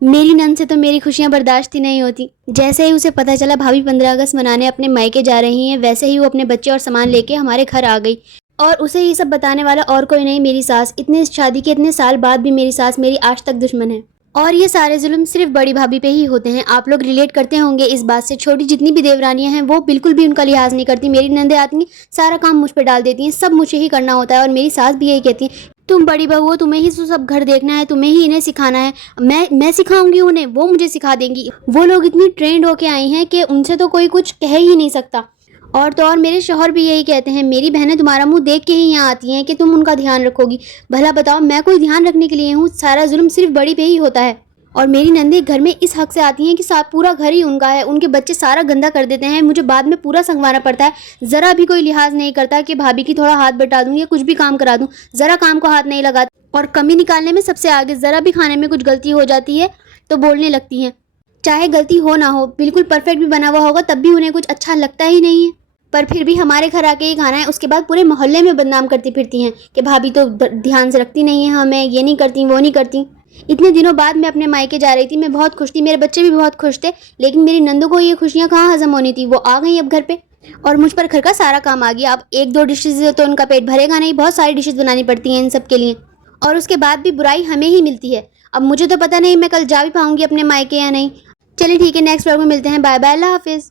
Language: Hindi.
मेरी नंद से तो मेरी खुशियां बर्दाश्त ही नहीं होती। जैसे ही उसे पता चला भाभी 15 अगस्त मनाने अपने मायके जा रही हैं, वैसे ही वो अपने बच्चे और सामान लेके हमारे घर आ गई। और उसे ये सब बताने वाला और कोई नहीं, मेरी सास। इतने शादी के इतने साल बाद भी मेरी सास मेरी आज तक दुश्मन है। और ये सारे जुल्म सिर्फ बड़ी भाभी पे ही होते हैं। आप लोग रिलेट करते होंगे इस बात से। छोटी जितनी भी देवरानियां हैं वो बिल्कुल भी उनका लिहाज नहीं करती। मेरी नंदे आती हैं, सारा काम मुझ पे डाल देती हैं, सब मुझे ही करना होता है। और मेरी सास भी यही कहती है, तुम बड़ी बहू हो, तुम्हें ही सब घर देखना है, तुम्हें ही इन्हें सिखाना है। मैं सिखाऊंगी उन्हें, वो मुझे सिखा देंगी। वो लोग इतनी ट्रेंड होके आई हैं कि उनसे तो कोई कुछ कह ही नहीं सकता। और तो और मेरे शौहर भी यही कहते हैं, मेरी बहनें तुम्हारा मुंह देख के ही यहाँ आती हैं कि तुम उनका ध्यान रखोगी। भला बताओ, मैं कोई ध्यान रखने के लिए हूँ? सारा जुल्म सिर्फ बड़ी पे ही होता है। और मेरी नंदे घर में इस हक से आती हैं कि पूरा घर ही उनका है। उनके बच्चे सारा गंदा कर देते हैं, मुझे बाद में पूरा संगवाना पड़ता है। ज़रा भी कोई लिहाज नहीं करता कि भाभी की थोड़ा हाथ बटा दूँ या कुछ भी काम करा दूँ। ज़रा काम को हाथ नहीं लगाती। और कमी निकालने में सबसे आगे। ज़रा भी खाने में कुछ गलती हो जाती है तो बोलने लगती हैं। चाहे गलती हो ना हो, बिल्कुल परफेक्ट भी बना हुआ होगा, तब भी उन्हें कुछ अच्छा लगता ही नहीं है। पर फिर भी हमारे घर आके ही खाना है। उसके बाद पूरे मोहल्ले में बदनाम करती फिरती हैं कि भाभी तो ध्यान से रखती नहीं है हमें, ये नहीं करती, वो नहीं करती। इतने दिनों बाद मैं अपने मायके जा रही थी, मैं बहुत खुश थी, मेरे बच्चे भी बहुत खुश थे। लेकिन मेरी नंदों को ये खुशियाँ कहाँ हजम होनी थी। वो आ गई अब घर पे और मुझ पर घर का सारा काम आ गया। अब एक दो डिशेज से तो उनका पेट भरेगा नहीं, बहुत सारी डिशेज बनानी पड़ती हैं इन सब के लिए। और उसके बाद भी बुराई हमें ही मिलती है। अब मुझे तो पता नहीं मैं कल जा भी पाऊंगी अपने मायके या नहीं। चलिए ठीक है, नेक्स्ट व्लॉग में मिलते हैं। बाय बाय, अल्लाह हाफिज़।